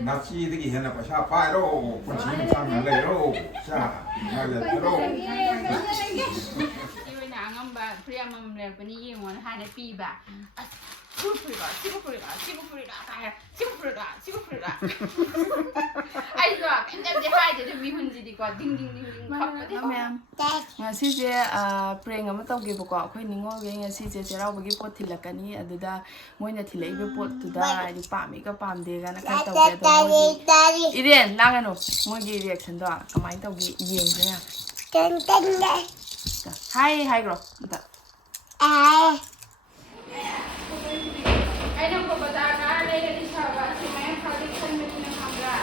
납치되기 전에 샤 빠이로 본심은 상을 내로 샤 말려로 이번에 안간바 프리아맘 레버니 이용원 하네 삐바 치고풀이가 아이고 괜찮지 하이데 좀 미훈지디고 딩딩딩딩 컵거든 ꯉꯁꯤꯁꯦ ꯄ꯭ꯔꯦꯡ ꯑꯃ ꯇꯧꯒꯦꯕꯀꯣ ꯑꯩꯈꯣꯏ ꯅꯤꯡꯉꯣꯜꯒꯩ ꯉꯁꯤꯁꯦ ꯆꯩꯔꯥꯎꯕꯒꯤ ꯄꯣꯠ ꯊꯤꯜꯂꯛꯀꯅꯤ ꯑꯗꯨꯗ ꯃꯣꯏꯅ ꯊꯤꯜꯂꯛꯏꯕ ꯄꯣꯠꯇꯨꯗ ꯍꯥꯏꯗꯤ ꯄꯥꯝꯃꯤꯒ ꯄꯥꯝꯗꯦꯒꯅ ꯈꯔ ꯇꯧꯒꯦ ꯑꯗꯣ ꯃꯣꯏꯒꯤ ꯏꯔꯦꯟ ꯂꯥꯡꯒꯅꯨ ꯃꯣꯏꯒꯤ ꯔꯤꯌꯦꯛꯁꯟꯗꯣ ꯀꯃꯥꯏꯅ ꯇꯧꯒꯦ ꯌꯦꯡꯁꯤꯅ ꯍꯥꯏ ꯍꯥꯏꯈ꯭ꯔꯣ ꯑꯝꯇ ꯑꯩꯅ ꯕꯖꯥꯔ ꯂꯩꯔꯗꯤ ꯐꯕ ꯁꯨꯃꯥꯏꯅ ꯈꯥꯎꯗꯤ ꯈꯟꯕꯅꯤꯅ ꯈꯪꯕ꯭ꯔꯥ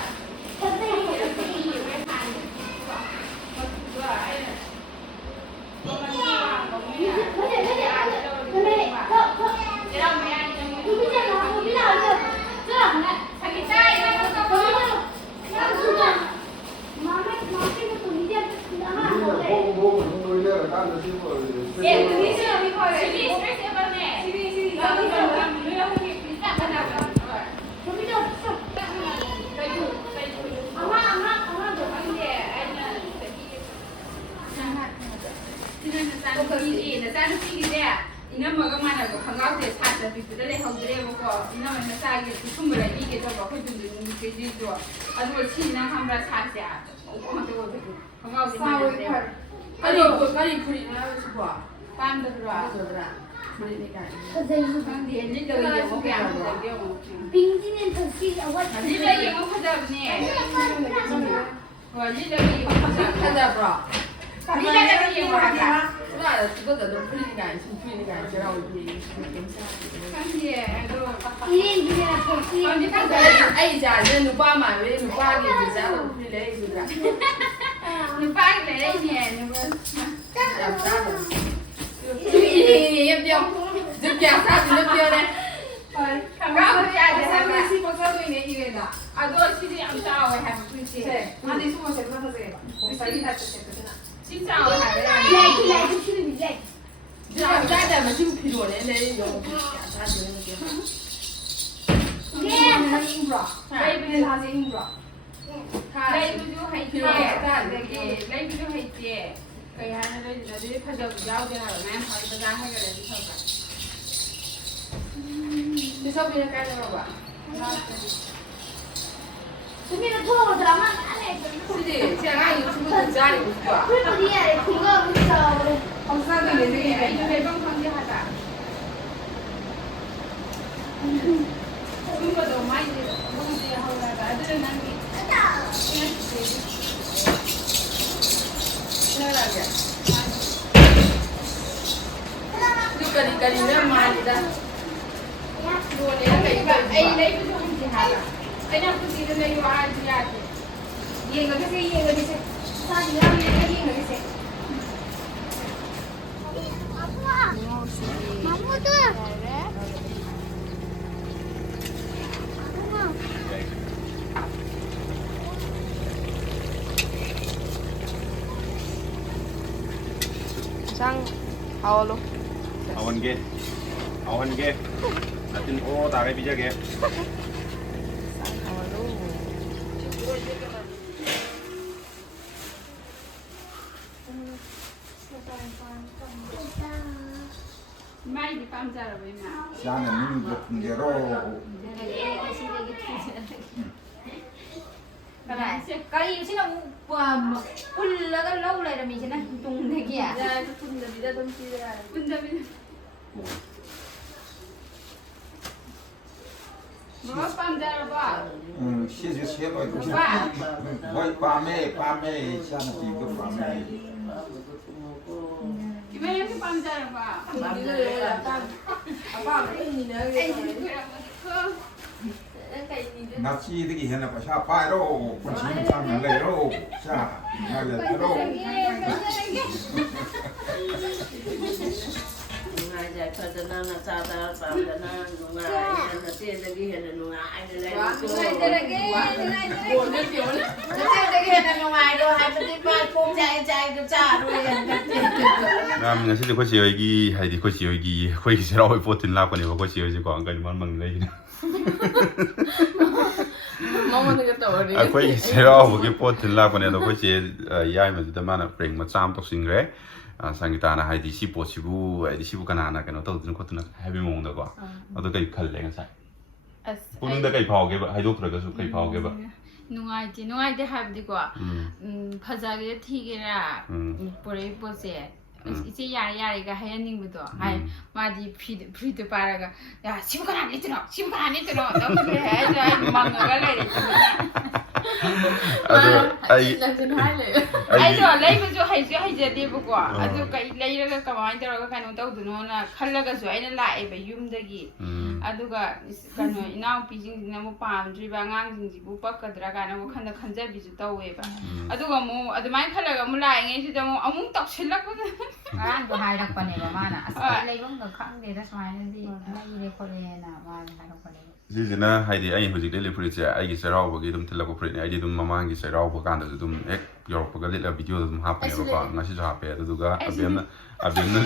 이놈아가 만나고 방학때 사자 비프들에 형들에보고 이놈의 싸게 부품을 이게 더 거기도 그지도 아주 신나 함라 사자 어머도 방학때 싸우고 아니 풀이나 싶어 빰도 들어와 그러니까 근데 일도 이제 뭐게 안 되게 빙지는 더시 어와 일도 이거 하자니 일도 이거 하자 브라 일도 이거 하자 그거도 풀리니까 안 풀리니까 제가 우리 당시에 그 이린이랑 더시 아이 자는 누구만 왜 누구하게 되자고 풀리래 이거가 누구하게 되네 누구 예쁘죠 듣게 사진 넣게요네 감사합니다 사진 찍어서 있네 이래다 아도 시지 안 짜고 해 그렇지 아니 숨어 제가 사서 해 사진 다 찍었잖아 진짜 안 해. 레이크 치는 비제. 자자자만 지금 필요해. 내 이거 다 되는 게. 네. 레이브는 사실 힘들어. 레이브도 할지. 레이브도 할지. 그게 하나를 나중에 파자고 야우잖아. 난 바로 다 해결해 주셔봐. 주소비는 깔려봐. 수미는 토하고 들어가면 안 해. 그지? 제가 유튜브 자리 못 봐. 풀뿌리야 그거 웃어. 엄마가 내 생에 이거 매번 관계하다. 그거도 많이 먹지 하다가 아들은 남기. 편하게. 그러니까 말이다. 내가 에이 레이브 좀 하자. Anh em cứ đi lên vào ai thì gì người cái gì người đi xe sao thì làm cái gì người đi xe 마모도. Sang hao luôn 아원 게 하여튼 오 다게 비자게 mai thì con ra rồi mà 샤는 민족 군대로 có yêu chứ đâu ul là cái lâu này là mình sẽ đang tung này kìa. ra 좀 더 미다 좀 지라 군자비 뭐 밤자로 봐 시즈 시에도 있지 뭐 밤에 샤는 이거 밤에 이번에 이렇게 밤자로 봐 아빠 납치되기 전에 샤 빠이로 본심은 상을 내로 샤 말려로 ใหญ่พัฒนาหน้าตาตาปามจะน่าหนุ่มง่ายจะเตี้ยจะกี่เห็นหนุ่มง่ายเลยโอ้ยเดี๋ยวเลยจะกี่เห็นหนุ่มง่ายด้วยให้ปฏิบัติภูมิใจก็จ้าด้วย남녀시들 코치 여기 하이디 코치 여기 코치 제라고 포틴 라거네 코치 여기 거 안가지 만 먹는 거 아 코치 제라고 기 포틴 라거네 도 코치 야이면서 다만 브레이크 맞참 똑싱그래 아 상기타나 하이디 15 하이디 15 가나나 그노 떠드는 코트나 헤비 먹는 거 어도 그이 칼레 간사 보는데 그이 파오게 하이도 들어가서 그이 파오게 봐 누가이데 하비디고 파자게 티게라 보레 보세 이제 야리가 하얀닝부터 하이 마디 프리드 바라가 야 시부가 안 들어 너무 그래 아이 망가가 레리 아이도 레이브죠 하이제데부고 아주 그 레이가 가만히 들어가 가는 떠도노나 칼라가서 아이는 라이브 윰데기 아두가 그노 이나우 비징지나 뭐 밤주바 앙징지부 빡가들아가는 뭐 칸자비주 떠웨바 아두가 뭐 아두마이 칼라가 뭐 라잉에지도 뭐 아무 떡 실락거든 또 하이락거네 마나 아스 레이봉도 칸데다 스마일지 레이레 코레나 마나 하이락거네 지지나 하이디 아이 후직 델리 프리츠 아이기 세라오버기 좀 틀라고 프리니 아이디 좀 마마한기 세라오버 간다도 좀액 여러버가 릴라 비디오도 좀 하페요바 나시도 하페 두두가 아비엠나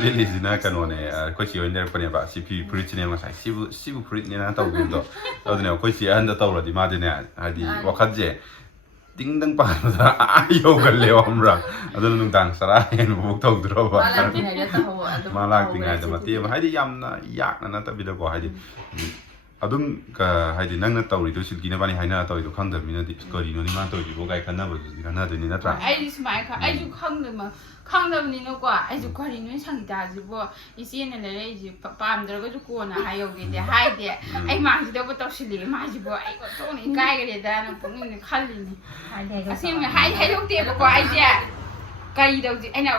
릴리지나 카노네 코치 요인데 거네바 CP 프리츠네 마사이 시부 프리니나 타우긴도 어디네 코치 한다 타우라디 마데네 하이디 와카제 띵당 빠르다 아요 갈래요 엄라 아들은 농당 사라엔 목통 들어봐 말락팅하이다 마티바 하이디 얌나 약나 따비다고 하이디 adum ka haidi nangna tawri do silkina bani haina tawri do khangda mina di skori no ni ma tawri bo gai kanna bo di kanna de ni na tra ai smai kha ai ju khangda ni no kwa ai ju khari no sang da ji bo isi ne le ji pam dra ga ju ko na ha yo ge de hai de ai ma ji do bo taw sili ma ji bo ai ko to ni kai ge da na pung ni khali ni asim hai yo de bo ko ai je kai do ji ai na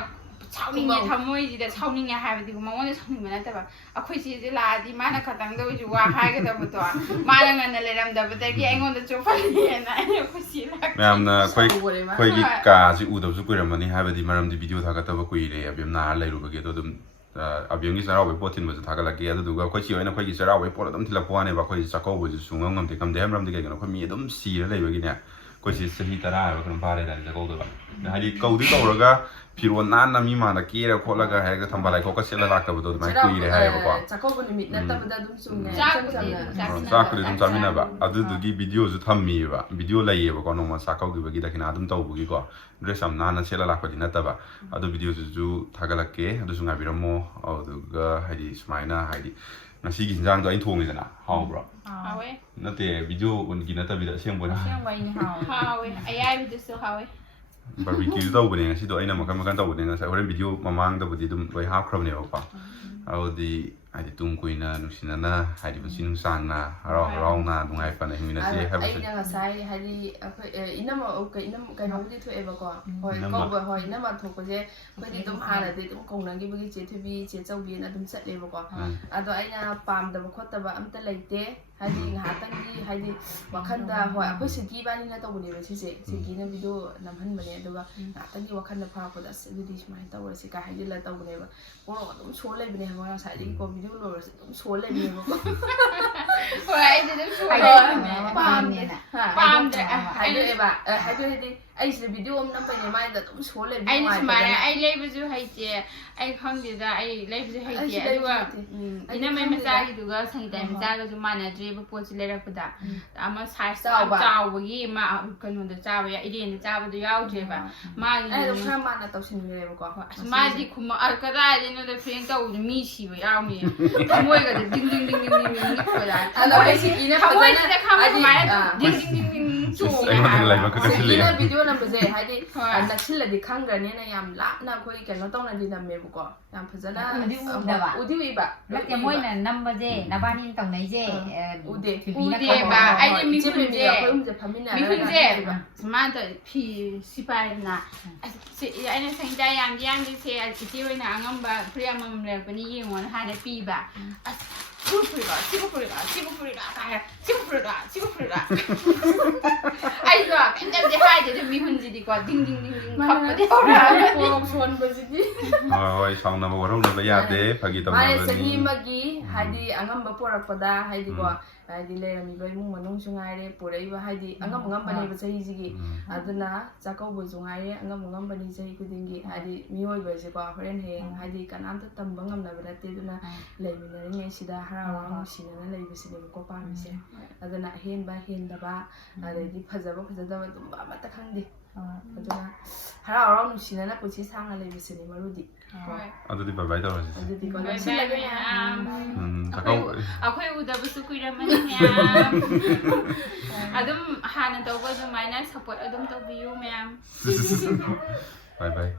차우닝에 담모이지다 차우닝에 하비디고 멍원에 차우닝 만났다봐 아코이지 라디 마나 카당도 이제 와 하게다부터 마나는 레람다부터기 앵원도 좀 빨리해나 아코이지 라 ਮੈਮ나 코이기 까지 우도수 꾸려머니 하비디 마람디 비디오 다가다바 꾸이레 아비엠나 알레루버게도 좀 아비영이 사라웨 포틴 먼저 다가라게 아두가 코이지 오이나 코이기 사라웨 포라 좀 틸라포아네 바 코이지 자코보지 숭엉엄데 감데 함람데 게나 코미 좀 시르 레베기냐 코이지 스히 따라 그런 바레다 자코도가 하디 거우디 거우라가 피로 나나 미마나 끼라 콜라가 해가 탐발라이 코가 실라 라카부도 마이 꾸이레 하여고 자코보 리밋 나타보다 좀 좀 자크리 좀 자미나바 아두두기 비디오즈 탐미바 비디오 라이에바 거노마 사카우기 바기다 키나 아둠 타우부기고 드레스 암 나나 실라 라카디 나타바 아두 비디오즈 주 타갈라게 아두 숭아비라모 아두가 하디 스마이나 하디 나시기 긴장도 아인 통이잖아 하오브라 하웨 나테 비디오 온기 나타비다 시험보나 시험바이니 하웨 아야비도 하웨 barbecue tawbane ngasi do aina makan tawbane ngasa horen video mamang da budi dum loi half crop ne ba audi adi tung kuina nusinana hadi busin sangna rauna dungai pana himina se ha ai na sai hadi inama inam kai no di thu eba ko hoi ko hoi inama thu ko je ko di dum hala de dum kong nang gi bagi che thubi che chawbi na dum sat le ba ko ado aina pam da ba khot ba amta leite hadi nga tang gi hadi wakhanda hoi akoi sigi bani na tawbune ba sise sigi na video namhan bane aduga nga tang gi wakhanda pha ko da sidi smai tawra si ka hadi la tawbune ba ko dum so le bane ha sai di ko video lo dum so le bane ba ko ai de dum so pam de hadi ba hadi ai se video om nam bane mai da dum so le ai smai ai leibuju haite ai khangde da ai leibuju haite aduga ina mai macha gi duga sangitai macha ga ju mana dre ba pot le rakpada ama size chawbagi ma kanu da chawa ya iden da chawa da yaw dre ba ma ai do kham mana tawsin le ba ko ma di khuma alkada de no da friend taw mi si ba yaw ni moi ga ding ding ko da ala ai si ina pa da khama ma ding ding chu ina video na baje hadi na chilla di khangra ne na yam la na khoi kano taw na di na me ko yam phajana udi ba lakya moina number je nabani tong nai je ude ba ai mi khun je phamina mi khun je ma da phi sipai na ai na sang da yang di se al ti we na angamba priyamam le bani yengon ha da pi ba 치고 뿌리라. ꯑꯩꯁꯨ ꯀꯩꯝꯇꯗꯤ ꯍꯥꯏꯗꯦ ꯑꯗꯨ ꯃꯤꯍꯨꯟꯁꯤꯗꯤꯀꯣ ꯗꯤꯡ ꯗꯤꯡ ꯗꯤꯡ ꯗꯤꯡ ꯈꯞꯄꯗꯤ ꯍꯧꯔꯛꯑꯒ ꯄꯣꯛ ꯁꯣꯟꯕꯁꯤꯗꯤ ꯍꯣꯏ ꯁꯥꯎꯅꯕ ꯋꯥꯔꯧꯅꯕ ꯌꯥꯗꯦ ꯐꯥꯒꯤ ꯃꯥꯅꯦ ꯆꯍꯤ ꯇꯧꯅꯕꯅꯤ ꯑꯃꯒꯤ ꯍꯥꯏꯗꯤ ꯑꯉꯝꯕ ꯄꯣꯔꯛꯄꯗ ꯍꯥꯏꯗꯤꯀꯣ ꯍꯥꯏꯗꯤ ꯂꯩꯔꯝꯃꯤꯕ ꯏꯃꯨꯡ ꯃꯅꯨꯡꯁꯨ ꯉꯥꯏꯔꯦ ꯄꯨꯔꯛꯏꯕ ꯍꯥꯏꯗꯤ ꯑꯉꯝ ꯑꯉꯝꯕꯅꯦꯕ ꯆꯍꯤꯁꯤꯒꯤ ꯑꯗꯨꯅ ꯆꯥꯛꯀꯧꯕꯁꯨ ꯉꯥꯏꯔꯦ ꯑꯉꯝ ꯑꯉꯝꯕꯅꯤ ꯆꯍꯤ ꯈꯨꯗꯤꯡꯒꯤ ꯍꯥꯏꯗꯤ ꯃꯤꯑꯣꯏꯕꯁꯦꯀꯣ ꯍꯣꯔꯦꯟ ꯍꯌꯦꯡ ꯍꯥꯏꯗꯤ ꯀꯅꯥꯝꯇ ꯇꯝꯕ ꯉꯝꯅꯕ ꯅꯠꯇꯦ ꯑꯗꯨꯅ ꯂꯩꯃꯤꯟꯅꯔꯤꯉꯩꯁꯤꯗ ꯍꯔꯥꯎ ꯍꯔꯥꯎ ꯅꯨꯡꯁꯤꯅꯅ ꯂꯩꯕꯁꯤꯅꯦꯕꯀꯣ ꯄꯥꯝꯃꯤꯁꯦ ꯑꯗꯨꯅ ꯑꯍꯦꯟꯕ ꯍꯦꯟꯗꯕ ꯑꯗꯩꯗꯤ ꯐꯖꯕ ꯐꯖꯗꯕ ꯑꯗꯨꯝꯕ ꯑꯃꯠꯇ ꯈꯪꯗꯦ ꯑꯗꯨꯅ ꯍꯔꯥꯎ ꯍꯔꯥꯎ ꯅꯨꯡꯁꯤꯅꯅ ꯄꯨꯟꯁꯤ ꯁꯥꯡꯅ ꯂꯩꯕꯁꯤꯅꯤ ꯃꯔꯨꯗꯤ ꯑꯗꯨꯗꯤ ꯕꯥꯏ ꯕꯥꯏ ꯇꯧꯔꯁꯤ ꯑꯗꯨꯗꯤꯀꯣ ꯕꯥꯏ ꯕꯥꯏ ꯂꯣꯏꯁꯤꯜꯂꯒꯦ ꯃꯌꯥꯝ ꯆꯥꯛꯀꯧ ꯑꯩꯈꯣꯏ ꯎꯗꯕꯁꯨ ꯀꯨꯏꯔꯝꯃꯅꯤ ꯃꯌꯥꯝ ꯑꯗꯨꯝ ꯍꯥꯟꯅ ꯇꯧꯕ ꯑꯗꯨꯃꯥꯏꯅ ꯁꯞꯄꯣꯔꯠ ꯑꯗꯨꯝ ꯇꯧꯕꯤꯌꯨ ꯃꯌꯥꯝ ꯕꯥꯏ ꯕꯥꯏ